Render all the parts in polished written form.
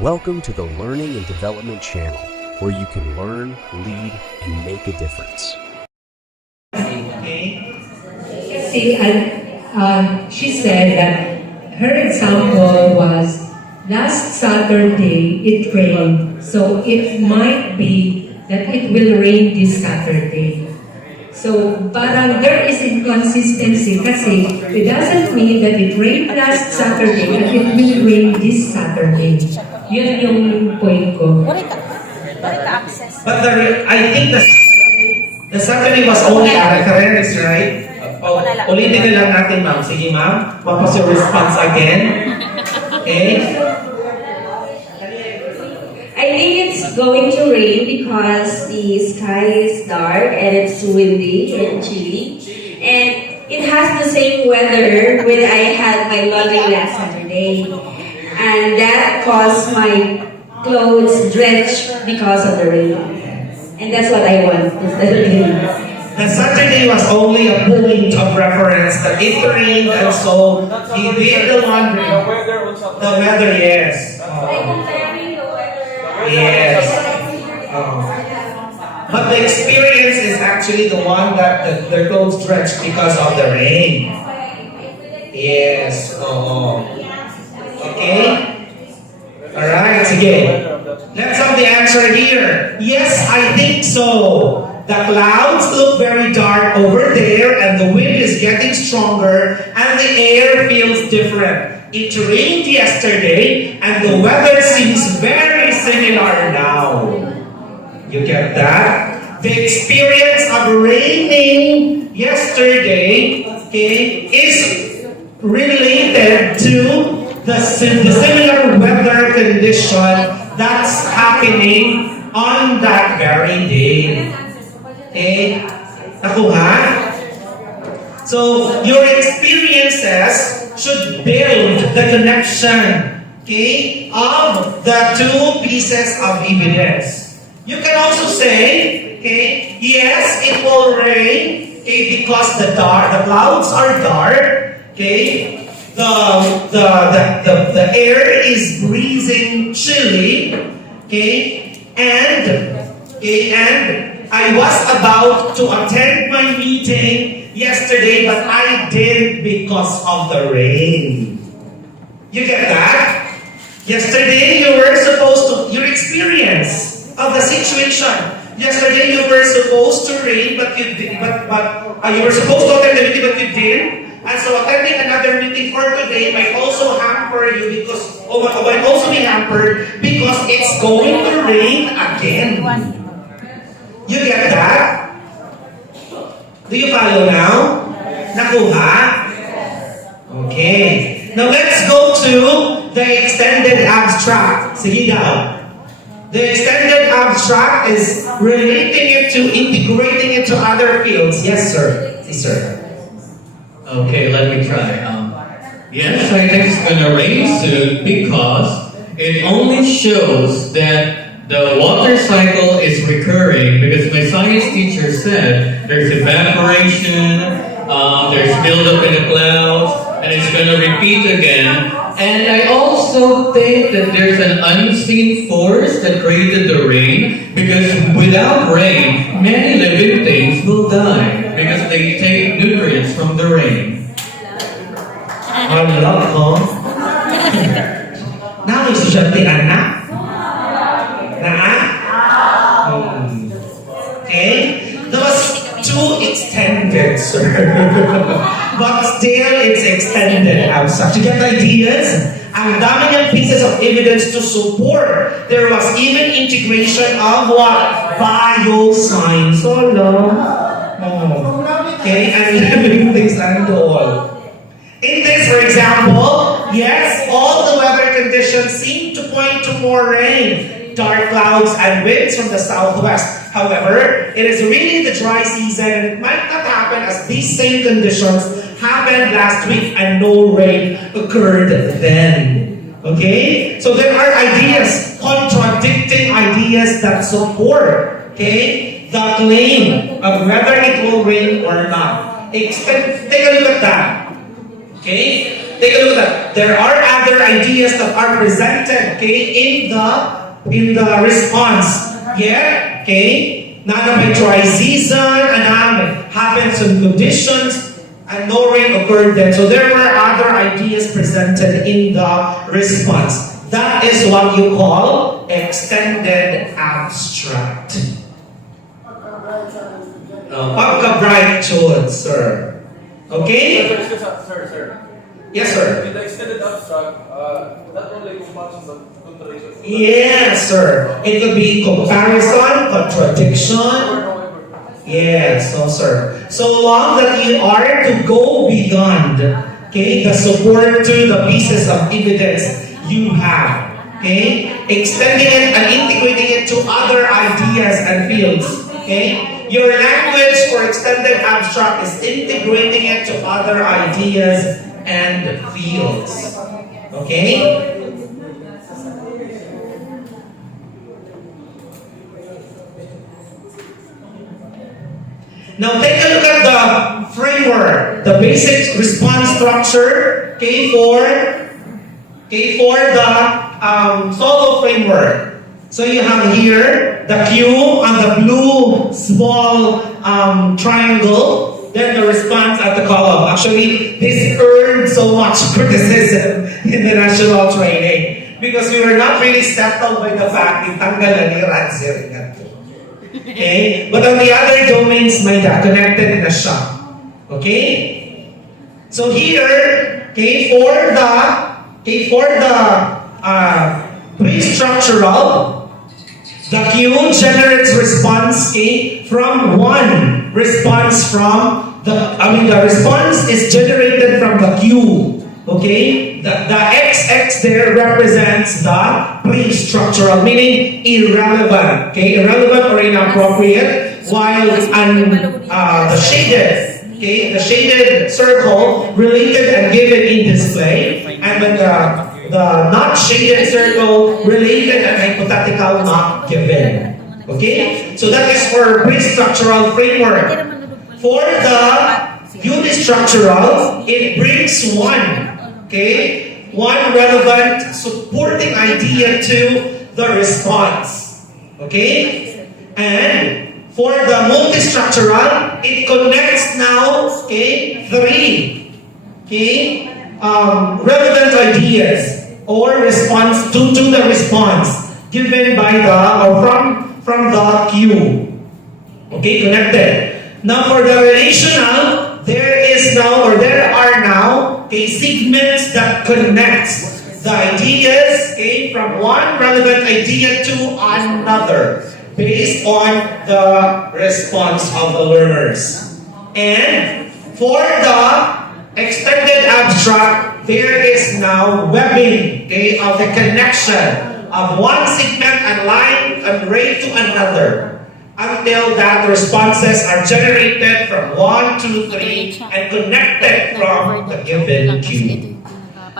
Welcome to the Learning and Development Channel, where you can learn, lead, and make a difference. See, she said that her example was last Saturday it rained, so it might be that it will rain this Saturday. So parang there is inconsistency kasi it doesn't mean that it rained last Saturday that it will rain this Saturday. Yun yung point ko. But I think the Saturday was only a correct, right? Ulitin na lang natin, ma'am. Sige, ma'am. What was your response again? Okay? I think it's going to rain because the sky is dark and it's windy and chilly. And it has the same weather when I had my laundry last Saturday. And that caused my clothes drenched because of the rain. And that's what I want instead of rain. The Saturday was only a point of reference that it rained and so he did the laundry. The weather, yes. Yes. But the experience is actually the one that their clothes drenched because of the rain. Yes. Okay? Alright, sige. Let's have the answer here. Yes, I think so. The clouds look very dark over there and the wind is getting stronger and the air feels different. It rained yesterday and the weather seems very similar now. You get that? The experience of raining yesterday, okay, is related to the similar weather condition that's happening on that very day. Okay? Nakuha? So, your experiences should build the connection, okay, of the two pieces of evidence. You can also say, okay, yes, it will rain, okay, because the clouds are dark, okay, the air is breezing chilly, okay, and I was about to attend my meeting yesterday, but I didn't because of the rain. You get that? Yesterday you were supposed to, your experience of the situation. Yesterday you were supposed to rain, but you did, you were supposed to attend the meeting, but you didn't. And so attending another meeting for today might also hamper you because, might also be hampered because it's going to rain again. You get that? Do you follow now? Nakuha? Okay. Now let's go to the extended abstract. Sige daw. The extended abstract is relating it to integrating it to other fields. Yes, sir. Yes, sir. Okay, let me try. Yes, I think it's gonna rain soon because it only shows that the water cycle is recurring because my science teacher said there's evaporation, there's buildup in the clouds, and it's going to repeat again. And I also think that there's an unseen force that created the rain because without rain, many living things will die because they take nutrients from the rain. Now is estudyante anak. Okay? That was too extended, sir. But still, it's extended. You get ideas? Ang dami niyang pieces of evidence to support. There was even integration of what? Bioscience. So long. Okay? And living things and all. In this, for example, yes, all the weather conditions seem to point to more rain. Dark clouds and winds from the southwest. However, it is really the dry season and it might not happen as these same conditions happened last week and no rain occurred then. Okay? So there are ideas, contradicting ideas that support, okay, the claim of whether it will rain or not. Take a look at that. Okay? Take a look at that. There are other ideas that are presented, okay, in the response. Yeah, okay. Nana may dry season, happens in conditions, and no rain occurred then. So there were other ideas presented in the response. That is what you call extended abstract. Pagka-bright chod, sir. Okay? Sir. Yes, sir. In the extended abstract, not only comparison but contradiction. Yes, sir. It could be comparison, contradiction. Yes, no, sir. So long that you are to go beyond, okay, the support to the pieces of evidence you have, okay, extending it and integrating it to other ideas and fields, okay. Your language for extended abstract is integrating it to other ideas and fields, okay. Now take a look at the framework, the basic response structure, okay, for the SOLO framework. So you have here the Q on the blue small triangle, then the response at the column. Actually, this earned so much criticism in the national training because we were not really settled by the fact that tanggalan ni Ranzer nga to. Okay? But on the other domains, may connected in a siya. Okay? So here, okay, for the pre-structural, the Q generates response, okay, from one response the response is generated from the Q. Okay? The XX there represents the pre-structural, meaning irrelevant. Okay? Irrelevant or inappropriate, while the shaded circle related and given in display, and then the not shaded circle related and hypothetical not given. Okay? So that is for pre-structural framework. For the unistructural, it brings one relevant supporting idea to the response. Okay? And for the multistructural, it connects now, three, relevant ideas or response to the response given by from the Q. Okay, connected. Now for the relational, there are now segments that connects the ideas from one relevant idea to another based on the response of the learners. And for the extended abstract, there is now webbing of the connection of one segment and line and ray to another, until that responses are generated from 1, 2, 3 and connected from the given Q.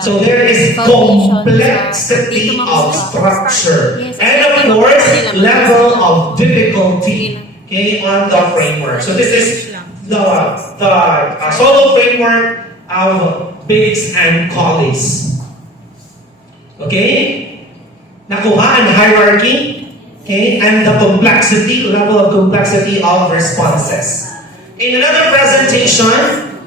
So there is complexity of structure and of course level of difficulty on the framework. So this is the SOLO framework of Biggs and Collies. Okay? Nakuha ang hierarchy. Okay, and the level of complexity of responses. In another presentation,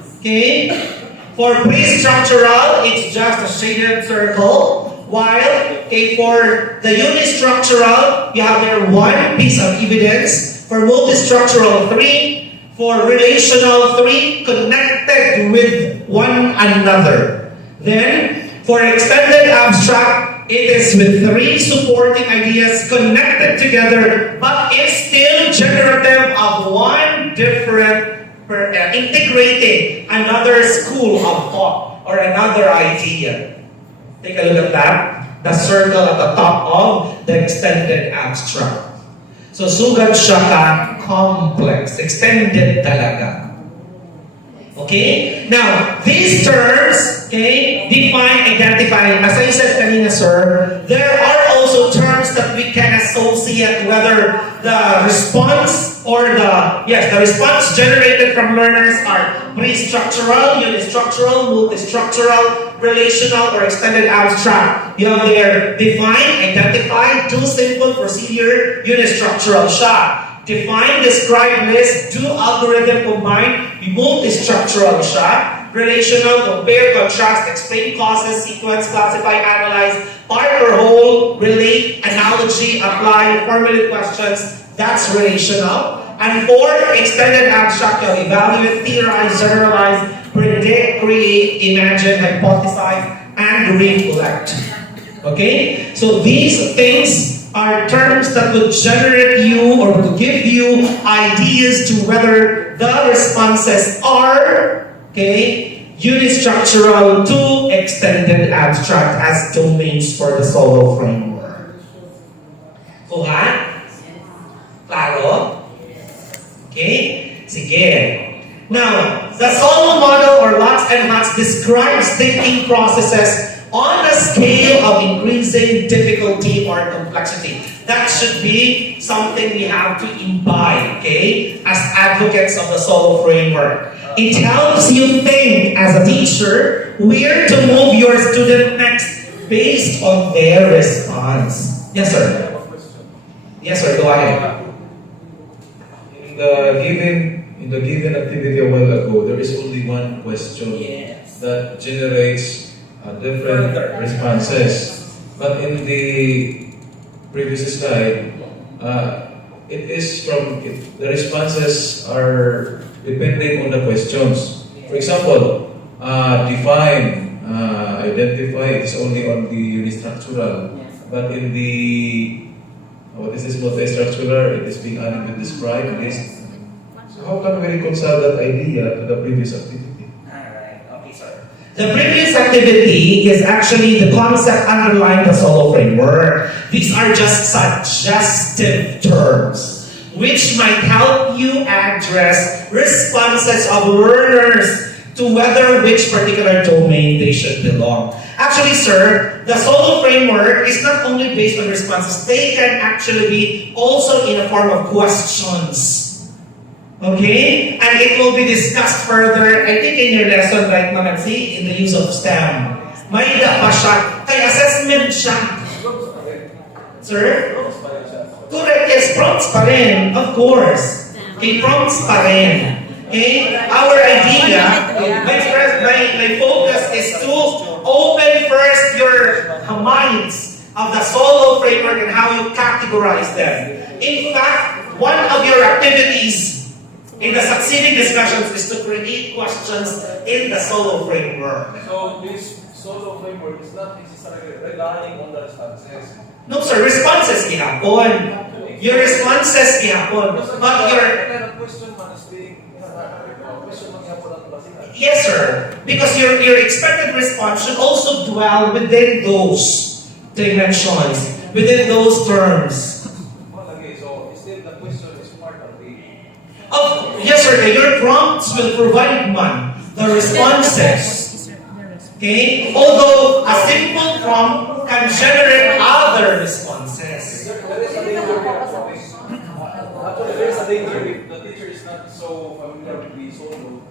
for pre-structural, it's just a shaded circle, while for the unistructural, you have there one piece of evidence. For multistructural, 3. For relational, 3 connected with one another. Then, for extended abstract, it is with 3 supporting ideas connected together, but it's still generative of one different, integrating another school of thought or another idea. Take a look at that. The circle at the top of the extended abstract. So, sugat siya ka complex, extended talaga. Okay? Now, these terms, define, identify, as I said kanina, sir, there are also terms that we can associate whether the response or the response generated from learners are pre-structural, unistructural, multistructural, relational, or extended abstract. You have there define, identify, do simple, procedure, unistructural siya. Define, describe, list, do algorithm, combine, multistructural siya. Relational, compare, contrast, explain causes, sequence, classify, analyze, part or whole, relate, analogy, apply, formulate questions. That's relational. And 4, extended abstract, you evaluate, theorize, generalize, predict, create, imagine, hypothesize, and recollect. Okay? So these things are terms that would generate you or would give you ideas to whether the responses are, okay, unistructural to extended abstract as domains for the SOLO framework. Kuha? Klaro? Okay? Sige. Now, the SOLO model or lots and lots describes thinking processes on a scale of increasing difficulty or complexity. That should be something we have to imbibe, okay, as advocates of the SOLO framework. It helps you think as a teacher where to move your student next based on their response. Yes, sir. Yes, sir. Go ahead. In the given activity a while ago, there is only one question that generates different responses. But in the previous slide, the responses are depending on the questions. For example, define, identify, it is only on the unistructural. But in the, what is this, multistructural, it is being added to describe, list. So how can we reconcile that idea to the previous activity? The previous activity is actually the concept underlying the SOLO framework. These are just suggestive terms which might help you address responses of learners to whether which particular domain they should belong. Actually, sir, the SOLO framework is not only based on responses, they can actually be also in a form of questions. Okay? And it will be discussed further, I think in your lesson right now, see, in the use of STEM. May pa siya. Kay assessment siya. Sir? Correct, yes, prompts pa rin, of course. Okay, prompts pa rin. Okay? Our idea, my focus is to open first your minds of the SOLO framework and how you categorize them. In fact, one of your activities in the succeeding discussions is to create questions in the SOLO framework. So this SOLO framework is not necessarily relying on the responses. No, sir. Responses gihapon. Your responses gihapon. But your... question man is being... question man gihapon ang basihan. Yes, sir. Because your expected response should also dwell within those dimensions, within those terms. Okay, so still the question is part of the... Yes, sir. Your prompts will provide the responses. Okay? Although a simple prompt can generate other responses. Actually, there is a danger if the teacher is not so familiar with the SOLO.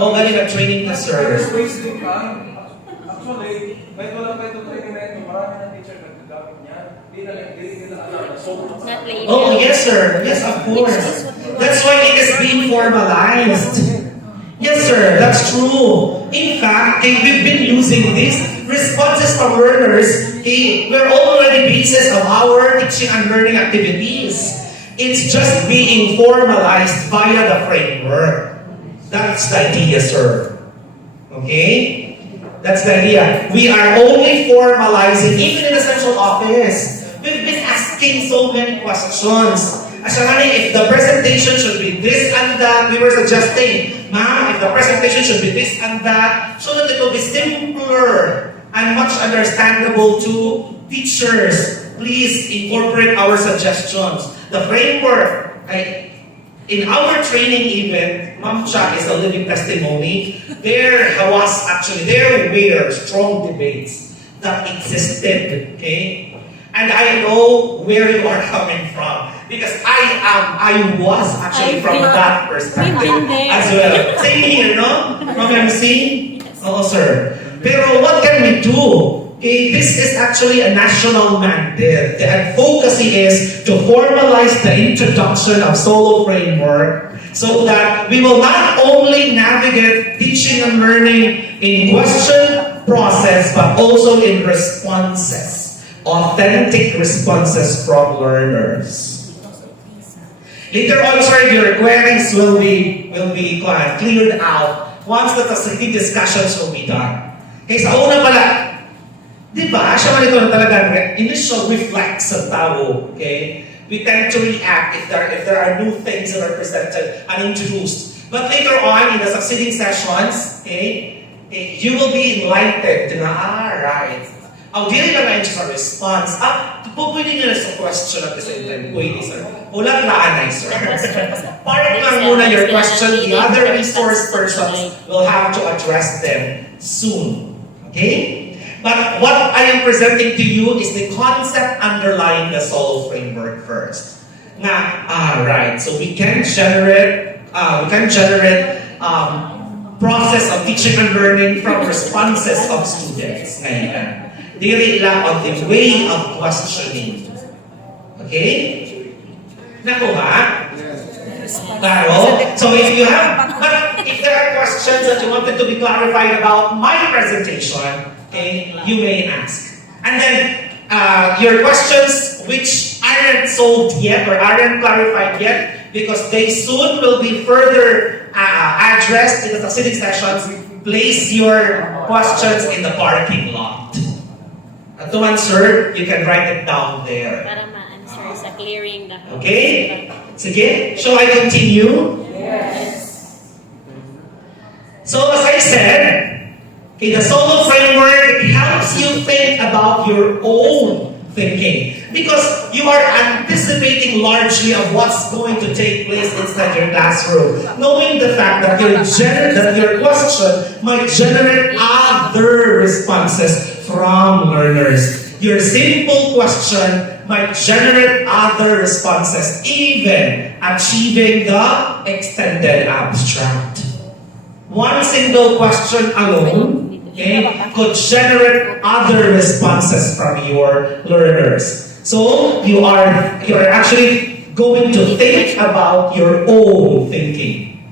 Kung galing na training na, sir. Wasting time. Actually, kahit wala pa itong training na ito, marami ng teacher nagkagamit niya. Hindi nila alam na SOLO. Oh, yes, sir. Yes, of course. That's why it is being formalized. Yes, sir. That's true. In fact, we've been using these responses from learners. We're already basis of our teaching and learning activities. It's just being formalized via the framework. That's the idea, sir. Okay? That's the idea. We are only formalizing, even in the central office. We've been asking so many questions. If the presentation should be this and that, we were suggesting, ma'am, if the presentation should be this and that, so that it will be simpler and much understandable to teachers. Please incorporate our suggestions. The framework, in our training event, Ma'am Cha is a living testimony. There were strong debates that existed, okay? And I know where you are coming from. Because I was actually from that perspective as well. Same here, no? From MC? Oh, sir. Pero what can we do? This is actually a national mandate. The advocacy is to formalize the introduction of SOLO framework so that we will not only navigate teaching and learning in question process, but also in responses, authentic responses from learners. Later on, sir, your queries will be cleared out once the facility discussions will be done. Okay, sa una pala, di ba, siya man ito na talaga, initial reflex sa tao, okay? We tend to react if there are new things that are presented and introduced. But later on, in the succeeding sessions, okay, you will be enlightened na, right. Dili lang na sa response. Pwede nyo na sa question at the same time. Pwede, sir. Ulat laan ay, sir. Park lang muna your question. The other resource persons will have to address them soon. Okay? But what I am presenting to you is the concept underlying the SOLO framework first. Right. So we can generate process of teaching and learning from responses of students. Ayan. Dili lang on the way of questioning. Okay? Nakuha? Claro? So if there are questions that you wanted to be clarified about my presentation, okay, you may ask. And then, your questions which aren't solved yet or aren't clarified yet, because they soon will be further addressed in the succeeding sessions, place your questions in the parking lot. To answer, you can write it down there. Para ma-answer sa clearing na. Okay? Sige? Shall I continue? Yes. So as I said, okay, the SOLO framework helps you think about your own thinking. Because you are anticipating largely of what's going to take place inside your classroom. Knowing the fact that your question might generate other responses from learners. Your simple question might generate other responses, even achieving the extended abstract. One single question alone, okay, could generate other responses from your learners. So you're actually going to think about your own thinking.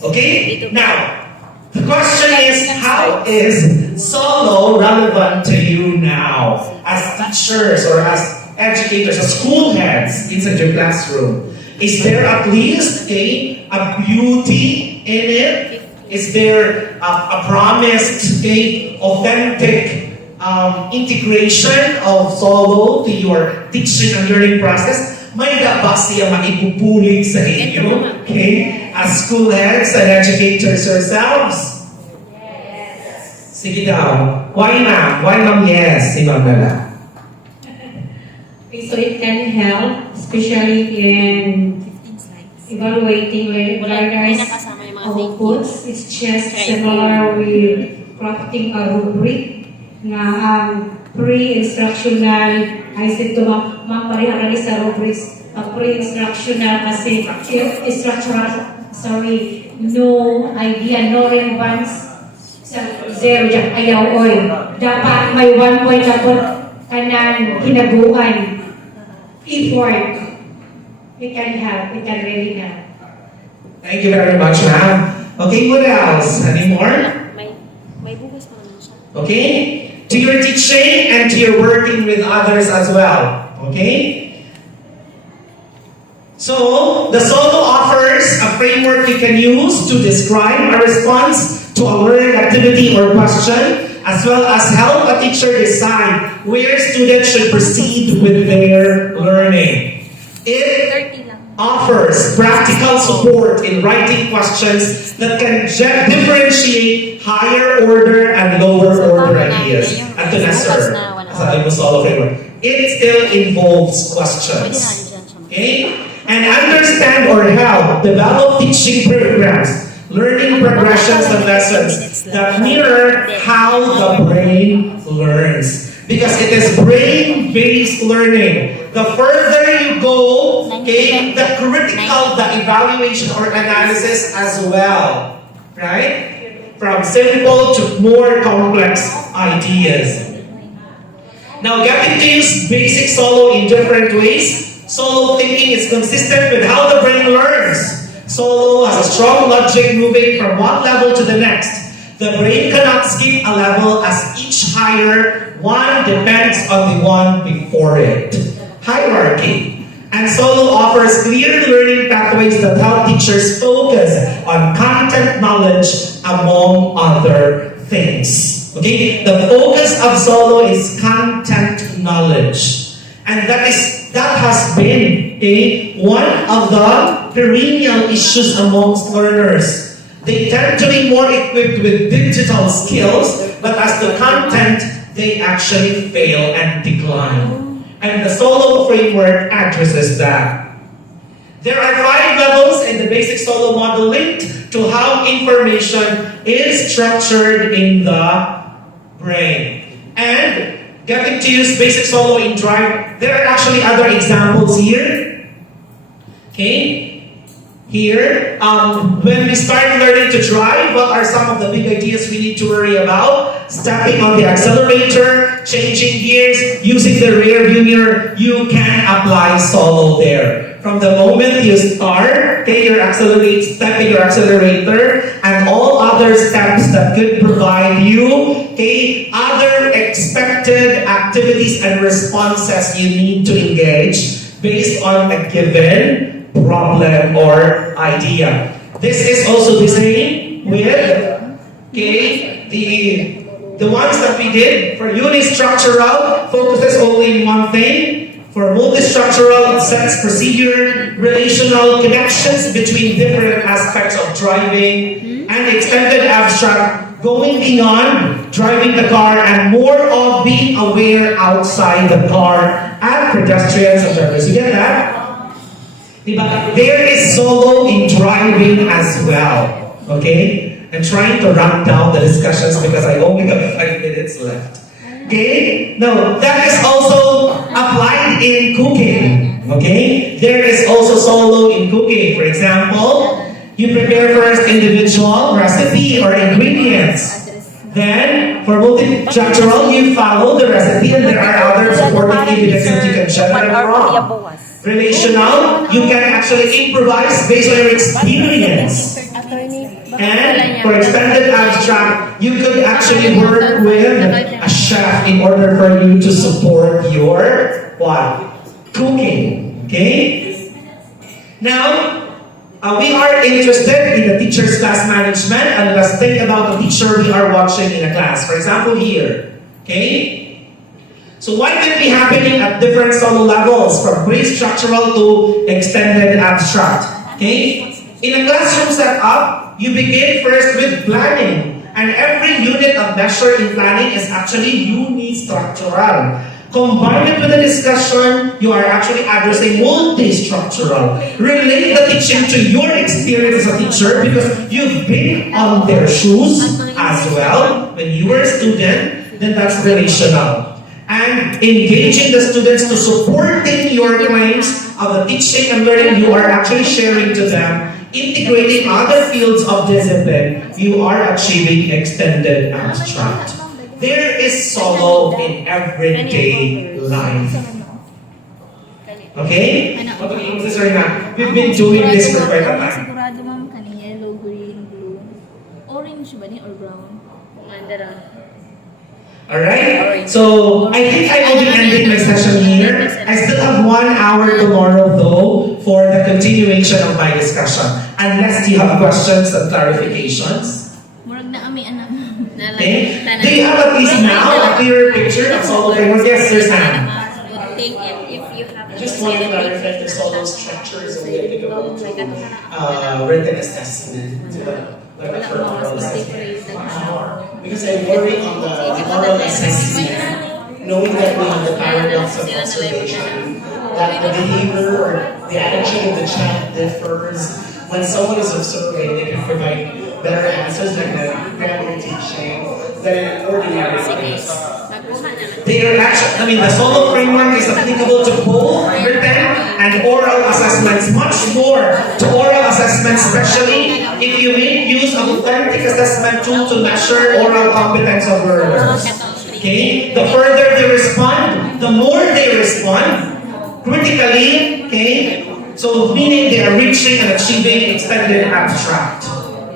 Okay? Now, the question is, how is SOLO relevant to you now as teachers or as educators, as school heads inside your classroom? Is there at least a beauty in it? Is there a promised, authentic integration of SOLO to your teaching and learning process? May ba siya maipupulig sa inyo? Okay? As school heads and educators yourselves? Yes. Sige daw. Why ma'am? Why ma'am yes? Si Ma'am Nala. Okay, so it can help, especially in evaluating learners' outputs. It's just similar with crafting a rubric nga pre-instructional. I said to ma'am parehara ni sa rubrics pre-instructional kasi no idea, no relevance sa zero dyan ayaw oy. Dapat may 1 point na po kanang hinaguan effort. It can really help. Thank you very much, ma'am. Okay, what else? Any more? May bukas pa naman siya. Okay? To your teaching and to your working with others as well. Okay? So, the SOLO offers a framework you can use to describe a response to a learning activity or question, as well as help a teacher decide where students should proceed with their learning. It offers practical support in writing questions that can differentiate higher order and lower order ideas. At the sir, sa SOLO framework, it still involves questions. Okay? And understand or help develop teaching programs, learning progressions and lessons that mirror how the brain learns. Because it is brain-based learning. The further you go, okay, the critical the evaluation or analysis as well. Right? from simple to more complex ideas. Now, getting to use basic solo in different ways. Solo thinking is consistent with how the brain learns. Solo has a strong logic moving from one level to the next. The brain cannot skip a level as each higher one depends on the one before it. Hierarchy. And Solo offers clear learning pathways that help teachers focus on content knowledge among other things. Okay? The focus of Solo is content knowledge. And that has been one of the perennial issues amongst learners. They tend to be more equipped with digital skills, but as the content, they actually fail and decline. And the Solo framework addresses that. There are 5 levels in the basic Solo model linked to how information is structured in the brain. And getting to use basic Solo in Drive, there are actually other examples here. Okay? Here, when we start learning to drive, what are some of the big ideas we need to worry about? Stepping on the accelerator, changing gears, using the rear view mirror, you can apply Solo there. From the moment you start, stepping your accelerator, and all other steps that could provide you other expected activities and responses you need to engage based on a given problem or idea. This is also the same with the ones that we did for Unistructural focuses only in one thing. For Multistructural, sets procedure, relational connections between different aspects of driving, and extended abstract, going beyond driving the car and more of being aware outside the car and pedestrians and drivers. You get that? There is Solo in driving as well. Okay? I'm trying to run down the discussions because I only have 5 minutes left. Okay? No, that is also applied in cooking. Okay? There is also Solo in cooking. For example, you prepare first individual recipe or ingredients. Then, for multistructural, you follow the recipe and there are other supporting evidence that you can generate from. Relational, you can actually improvise based on your experience. And for extended abstract, you could actually work with a chef in order for you to support your cooking. Okay? Now, we are interested in the teacher's class management, and let's think about the teacher we are watching in a class. For example, here. Okay? So what can be happening at different Solo levels, from pre-structural to extended abstract? Okay? In a classroom setup, you begin first with planning. And every unit of measure in planning is actually unistructural. Combine it with a discussion, you are actually addressing multistructural. Relate the teaching to your experience as a teacher because you've been on their shoes as well. When you were a student, then that's relational. And engaging the students to supporting your claims of the teaching and learning you are actually sharing to them, integrating other fields of discipline, you are achieving extended abstract. There is Solo in everyday life. Okay? We've been doing this for quite a time. Sigurado ma'am kanina, yellow, green, blue. Orange ba ni or brown? Alright? So, I think I will be ending my session here. I still have 1 hour tomorrow though for the continuation of my discussion. Unless you have questions and clarifications. Murag na ami anak. Okay? Do you have at least now a clearer picture of Solo framework? Yes, there's Sam. I just want to clarify the Solo structure is only applicable to written assessment. Like for oral assessment. Because I worry on the oral assessment, knowing that we have the paradox of observation, that the behavior or the attitude of the child differs. When someone is observing, they can provide better answers than the grammar teaching than an ordinary case. They are actually, the Solo framework is applicable to both written and oral assessments, much more to oral assessments, especially if you make use of authentic assessment tool to measure oral competence of learners. Okay? The further they respond, the more they respond critically, okay? So meaning they are reaching and achieving extended abstract.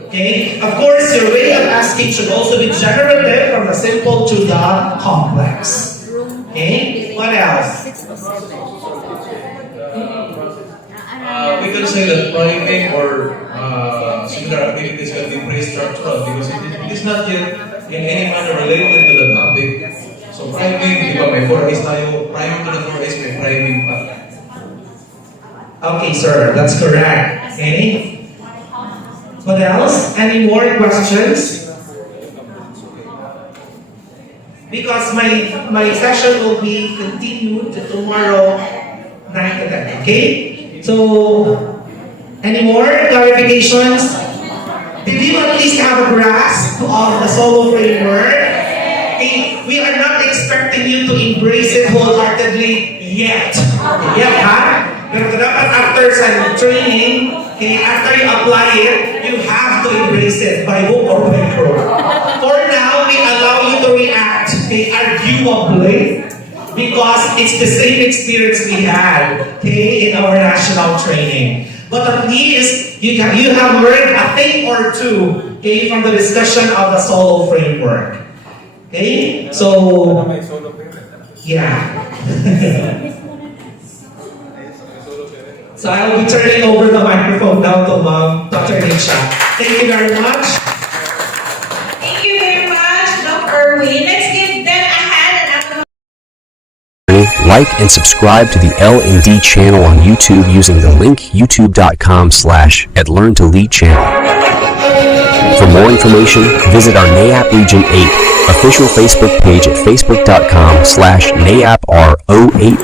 Okay? Of course, your way of asking should also be generative from the simple to the complex. Okay? What else? We can say that priming or similar activities can be pre-structural because it is not yet in any manner related to the topic. So priming, di ba, may 4As tayo, prior to the 4As, may priming pa. Okay, sir, that's correct. Okay? What else? Any more questions? Because my session will be continued tomorrow 9 to 10. Okay? So, any more clarifications? Did you at least have a grasp of the SOLO framework? Okay, we are not expecting you to embrace it wholeheartedly yet. Yet, ha? Pero dapat after some training, okay, after you apply it, you have to embrace it by hook or by crook. For now, we allow you to react, okay, arguably, because it's the same experience we had, okay, in our national training. But at least you have learned a thing or two, okay, from the discussion of the SOLO framework. Okay? So, yeah. So I will be turning over the microphone now to Dr. Nisha. Thank you very much. Thank you very much, Dr. Erwin. Let's give them a hand and Like and subscribe to the L&D channel on YouTube using the link youtube.com/@learn-to-lead channel. For more information, visit our NAAP Region 8 official Facebook page at facebook.com/NAAPR08.